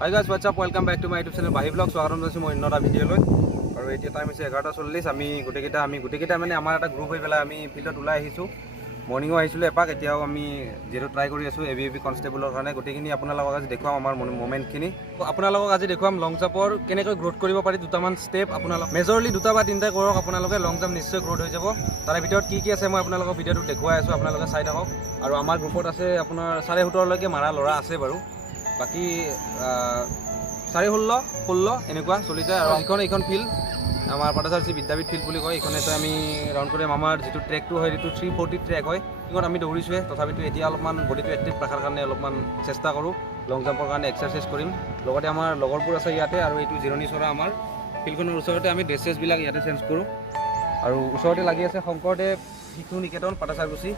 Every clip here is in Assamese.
Hi guys, what's up? Welcome back to my YouTube channel Bahi Vlog. স্বাগতম জনাইছো মই অন্য ভিডিঅ' লৈ আৰু এতিয়া টাইম হৈছে 11:40 আমি গোটেইকেইটা মানে আমাৰ এটা গ্ৰুপ হৈ পেলাই আমি ফিল্ডত ওলাই আহিছো মৰ্নিংও আহিছিলো এপাক এতিয়াও আমি যেটো ট্ৰাই কৰি আছো এবিএবি কনষ্টেবলৰ কাৰণে গোটেইখিনি আপোনালোকক আজি দেখুৱাম আমাৰ মোমেন্টখিনি আপোনালোকক আজি দেখুৱাম লং জাম্পৰ কেনেকৈ গ্ৰোথ কৰিব পাৰি দুটামান ষ্টেপ আপোনালোক মেজৰলি দুটা বা তিনটা কৰক আপোনালোকে লং জাম্প নিশ্চয় গ্ৰোথ হৈ যাব তাৰে ভিতৰত কি আছে মই আপোনালোকক ভিডিঅ'টো দেখুৱাই আছো আপোনালোকে চাই থাকক আৰু আমাৰ গ্ৰুপত আছে আপোনাৰ 17:30 লৈকে মাৰা ল'ৰা আছে বাৰু বাকি 16 এনেকুৱা চলি যায় আৰু এইখন ফিল্ড আমাৰ পাটাচাৰচি বিদ্যাপীঠ ফিল্ড বুলি কয় এইখনতে আমি ৰাউণ্ড কৰিম আমাৰ যেটো ট্ৰেকটো হয় এইটো 340 ট্ৰেক হয় এইখন আমি দৌৰিছোৱে তথাপিতো এতিয়া অলপমান বডিটো এক্টিভ ৰাখাৰ কাৰণে অলপমান চেষ্টা কৰোঁ লং জাম্পৰ কাৰণে এক্সাৰচাইজ কৰিম লগতে আমাৰ লগৰবোৰ আছে ইয়াতে আৰু এইটো জিৰণি চৰা আমাৰ ফিল্ডখনৰ ওচৰতে আমি ড্ৰেছেছবিলাক ইয়াতে চেঞ্জ কৰোঁ আৰু ওচৰতে লাগি আছে শংকৰদেৱ শিশু নিকেতন পাটাচাৰচি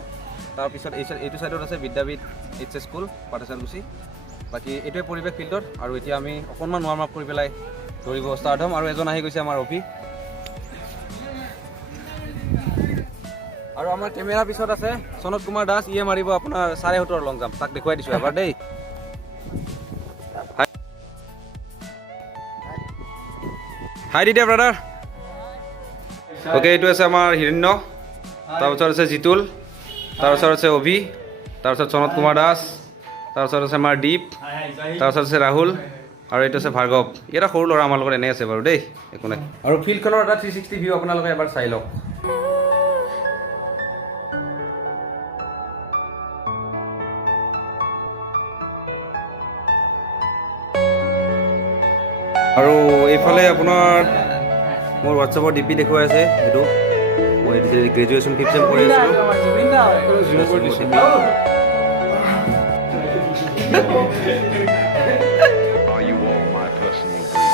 তাৰপিছত এইটো চাইডত আছে বিদ্যাপীঠ এইচ এছ স্কুল পাটাচাৰচি বাকি এইটোৱে পৰিৱেশ ফিল্ডত আৰু এতিয়া আমি অকণমান ৱাৰ্ম আপ কৰি পেলাই দৌৰিব ষ্টাৰ্ট হ'ম আৰু এজন আহি গৈছে আমাৰ অফি আৰু আমাৰ কেমেৰা পিছত আছে সনত কুমাৰ দাস ইয়ে মাৰিব আপোনাৰ 17.5 লং জাম্প তাক দেখুৱাই দিছো এবাৰ দেই হাই দিদা ব্ৰাদাৰ ওকে এইটো আছে আমাৰ হিৰণ্য তাৰপিছত আছে জিতুল তাৰপিছত আছে অভি তাৰপিছত সনত কুমাৰ দাস তাৰপিছত আছে আমাৰ দীপ তাৰপিছত আছে ৰাহুল আৰু এইটো আছে ভাৰ্গৱ এটা সৰু ল'ৰা আমাৰ লগত এনে আছে বাৰু দেই একো নাই আৰু ফিল্ডখনৰ এটা 360 ভিউ আপোনালোকে এবাৰ চাই লওক আৰু এইফালে আপোনাৰ মোৰ হোৱাটছআপৰ ডিপি দেখুৱাই আছে এইটো মই গ্ৰেজুৱেশ্যন 5th চেম কৰি আছিলোঁ Are you all my personal breed?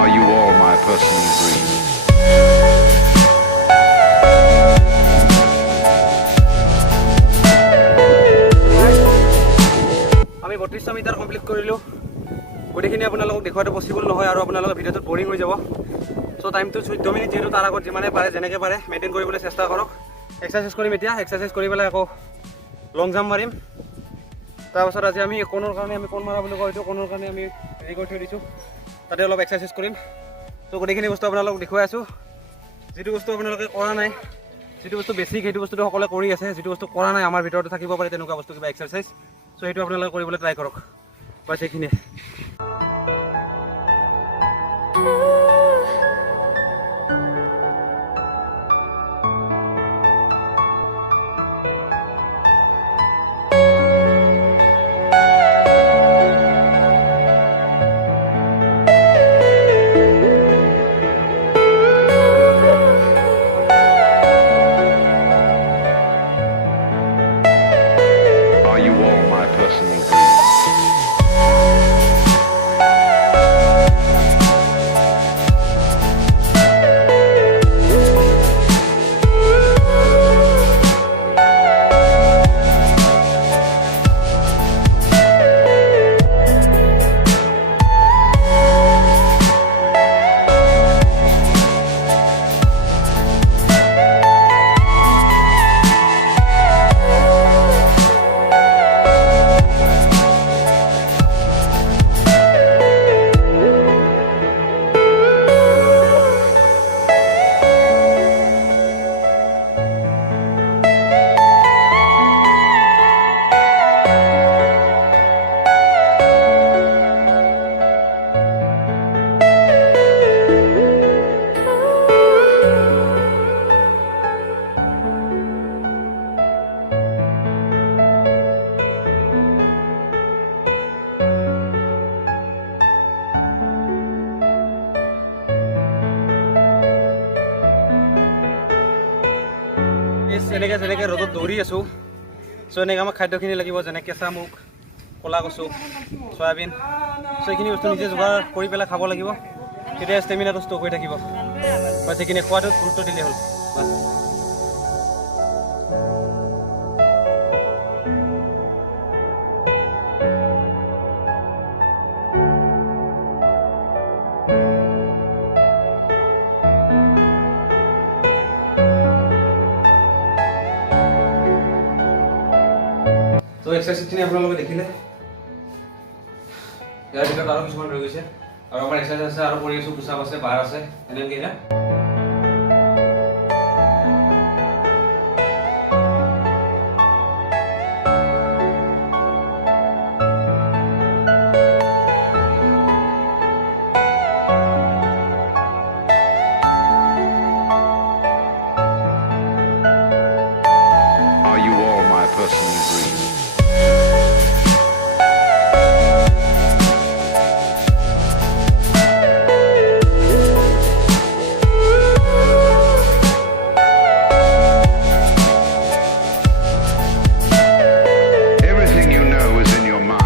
Are you all my personal breed? আমি 32 মিটাৰ কমপ্লিট কৰিলোঁ গোটেইখিনি আপোনালোকক দেখুৱাটো পচিবল নহয় আৰু আপোনালোকৰ ভিডিঅ'টো বৰিং হৈ যাব সো টাইমটো 14 মিনিট যেটো তাৰ আগত যিমানে পাৰে যেনেকৈ পাৰে মেইনটেইন কৰিবলৈ চেষ্টা কৰক এক্সাৰচাইজ কৰিম এতিয়া এক্সাৰচাইজ কৰি পেলাই আকৌ লং জাম্প মাৰিম তাৰপিছত আজি আমি কোণৰ কাৰণে আমি কোণ মাৰা বুলি কওঁ এইটো কোণৰ কাৰণে আমি ৰেডি কৰি থৈ দিছোঁ তাতে অলপ এক্সাৰচাইজ কৰিম তো গোটেইখিনি বস্তু আপোনালোকক দেখুৱাই আছোঁ যেটো বস্তু আপোনালোকে কৰা নাই যেটো বস্তু বেছিক সেইটো বস্তুটো সকলোৱে কৰি আছে যেটো বস্তু কৰা নাই আমাৰ ভিতৰতে থাকিব পাৰে তেনেকুৱা বস্তু কিবা এক্সাৰচাইজ সো সেইটো আপোনালোকে কৰিবলৈ ট্ৰাই কৰক বাস এইখিনিয়ে এনেকৈ যেনেকৈ ৰ'দত দৌৰি আছোঁ চ' এনেকৈ আমাক খাদ্যখিনি লাগিব যেনে কেঁচা মুগ ক'লা কচু চয়াবিন চ' এইখিনি বস্তু নিজে যোগাৰ কৰি পেলাই খাব লাগিব তেতিয়া ষ্টেমিনাটো ষ্টক হৈ থাকিব বাছ সেইখিনি খোৱাটোত গুৰুত্ব দিলেই হ'ল বাছ তো এক্সাৰচাইজখিনি আপোনালোকে দেখিলে ইয়াৰ ভিতৰত আৰু কিছুমান ৰৈ গৈছে আৰু আমাৰ এক্সাৰচাইজ আছে আৰু কৰি আছোঁ পুচাপ আছে বাৰ আছে এনেকৈ না Are you all my personal dreams? Everything you know is in your mind.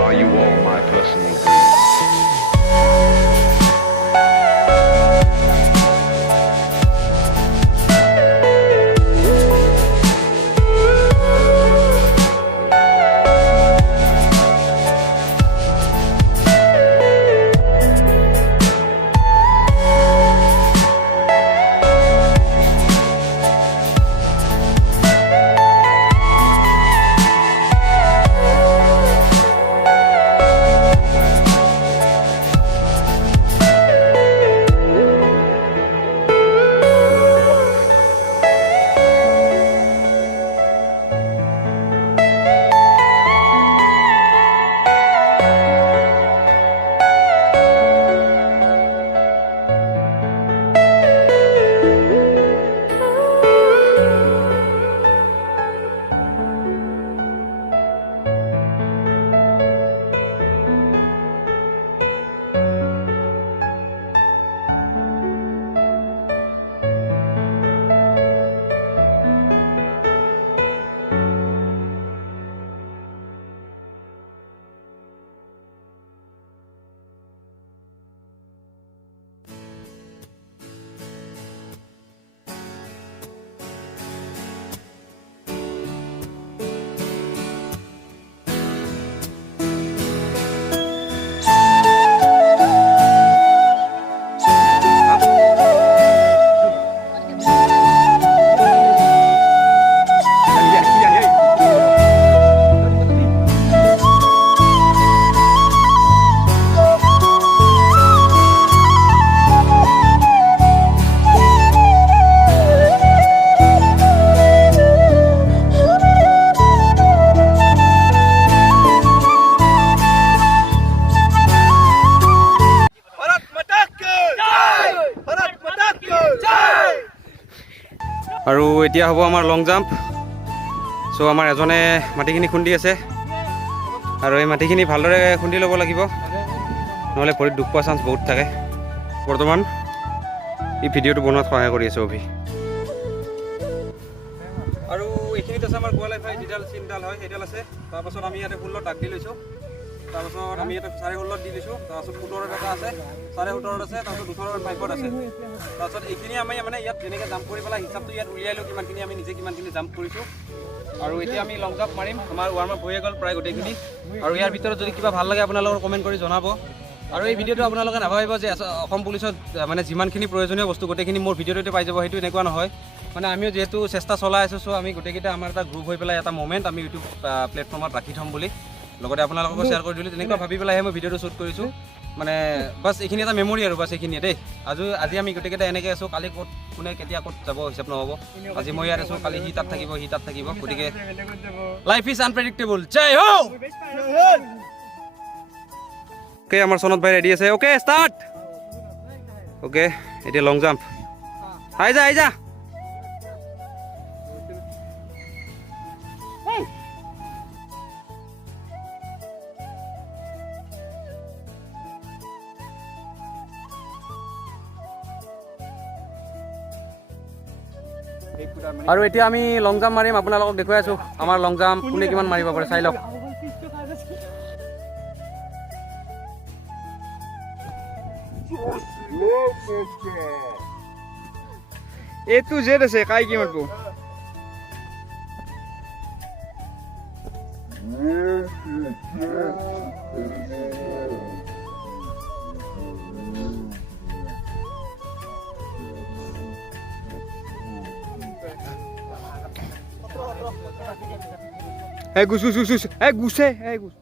Are you all my personal dreams? আৰু এতিয়া হ'ব আমাৰ লং জাম্প চ' আমাৰ এজনে মাটিখিনি খুন্দি আছে আৰু এই মাটিখিনি ভালদৰে খুন্দি ল'ব লাগিব নহ'লে ভৰিত দুখ পোৱা চান্স বহুত থাকে বৰ্তমান এই ভিডিঅ'টো বনোৱাত সহায় কৰি আছে অভি আৰু এইখিনিত আছে আমাৰ কোৱালিফাই যিডাল চিনডাল হয় সেইডাল আছে তাৰপাছত আমি ইয়াতে 16 দাগ দি লৈছোঁ তাৰপাছত আমি ইয়াতে 16.5 দি লৈছোঁ তাৰপাছত 17 এটা আছে 17.5 আছে তাৰপাছত 18.5 আছে তাৰপাছত এইখিনি আমি মানে ইয়াত যেনেকৈ জাম্প কৰি পেলাই হিচাপটো ইয়াত উলিয়াই লওঁ কিমানখিনি আমি নিজে কিমানখিনি জাম্প কৰিছোঁ আৰু এতিয়া আমি লং জাম্প মাৰিম আমাৰ ৱাৰ্ম আপ হৈয়ে গ'ল প্ৰায় গোটেইখিনি আৰু ইয়াৰ ভিতৰত যদি কিবা ভাল লাগে আপোনালোকৰ কমেণ্ট কৰি জনাব আৰু এই ভিডিঅ'টো আপোনালোকে নাভাবিব যে অসম পুলিচত মানে যিমানখিনি প্ৰয়োজনীয় বস্তু গোটেইখিনি মোৰ ভিডিঅ'টোতে পাই যাব, সেইটো এনেকুৱা নহয়। মানে আমিও যিহেতু চেষ্টা চলাই আছোঁ, চ' আমি গোটেইকেইটা আমাৰ এটা গ্ৰুপ হৈ পেলাই এটা মমেণ্ট আমি ইউটিউব প্লেটফৰ্মত ৰাখি থ'ম বুলি লগতে আপোনালোককো শ্বেয়াৰ কৰি দিলোঁ। তেনেকুৱা ভাবি পেলাইহে মই ভিডিঅ'টো শ্বুট কৰিছোঁ। মানে বাছ এইখিনি এটা মেমৰি আৰু বাছ এইখিনিয়ে দেই। আজি আমি গোটেইকেইটা এনেকৈ আছোঁ, কালি ক'ত কোনে কেতিয়া ক'ত যাব হিচাপ নহ'ব। আজি মই ইয়াত আছোঁ, কালি সি তাত থাকিব, গতিকে লাইফ ইজ আনপ্ৰেডিক্টেবল। জয় হো। অ'কে, আমাৰ চনত ভাই ৰেডি আছে। Okay start. অ'কে, এতিয়া লং জাম্প। আহি যা আৰু এতিয়া আমি লং জাম্প মাৰিম, আপোনালোকক দেখুৱাই আছোঁ আমাৰ লং জাম্প কোনে কিমান মাৰিব পাৰে চাই লওক। এইটো জেড আছে, কাই কি মাৰিব? গুছ গুছে গুছ।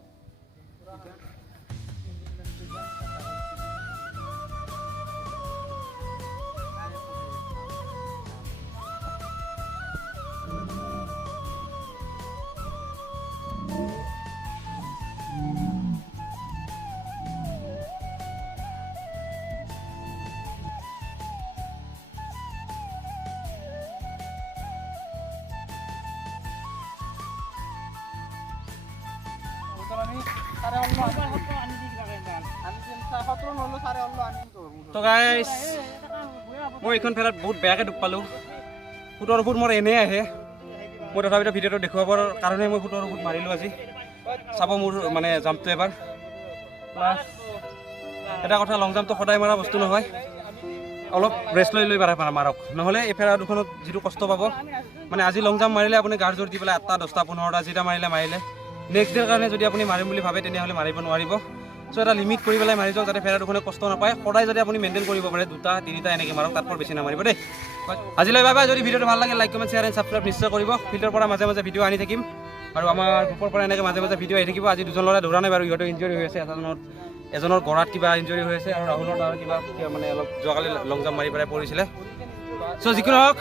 তো গাইজ মই এইখন ফেৰাত বহুত বেয়াকৈ দুখ পালোঁ। 17 ফুট মোৰ এনেই আহে। মই তথাপিতো ভিডিঅ'টো দেখুৱাবৰ কাৰণে মই 17 ফুট মাৰিলোঁ আজি। চাব মোৰ মানে জাম্পটো এবাৰ। প্লাছ এটা কথা, লং জাম্পটো সদায় মৰা বস্তু নহয়, অলপ ৰেষ্ট লৈ মাৰক, নহ'লে এই ফেৰা দুখনত যিটো কষ্ট পাব। মানে আজি লং জাম্প মাৰিলে আপুনি গাৰ জোৰ দি পেলাই 8টা 10টা 15টা যেইটা মাৰিলে নেক্সট ডেৰ কাৰণে যদি আপুনি মাৰিম বুলি ভাবে তেনেহ'লে মাৰিব নোৱাৰিব। চ' এটা লিমিট কৰি পেলাই মাৰি যাওক, যাতে ফেৰা দুখনে কষ্ট নাপায়। সদায় যদি আপুনি মেইনটেইন কৰিব পাৰে 2টা 3টা এনেকৈ মাৰক, তাতকৈ বেছি নামাৰিব দেই। আজিলৈ বাই বাই। যদি ভিডিঅ'টো ভাল লাগে like comment share and subscribe নিশ্চয় কৰিব। ফিল্ডৰ পৰা মাজে মাজে ভিডিঅ' আনি থাকিম আৰু আমাৰ গ্ৰুপৰ পৰা এনেকৈ মাজে মাজে ভিডিঅ' আহি থাকিব। আজি দুজন ল'ৰা দৌৰা নাই বাৰু, ইহঁতৰ ইঞ্জৰি হৈ আছে। এজনৰ গৰাত কিবা ইঞ্জৰি হৈ আছে আৰু ৰাহুলৰ তাৰ কিবা মানে অলপ যোৱাকালি লং জাম্প মাৰি পেলাই পৰিছিলে। চ' যিকোনো হওক,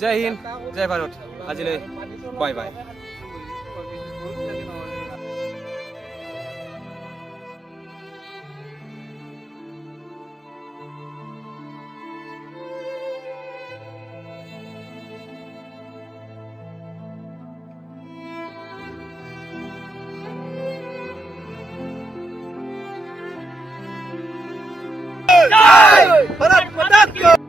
জয় হিন্দ জয় ভাৰত। আজিলৈ বাই বাই। भारत माता की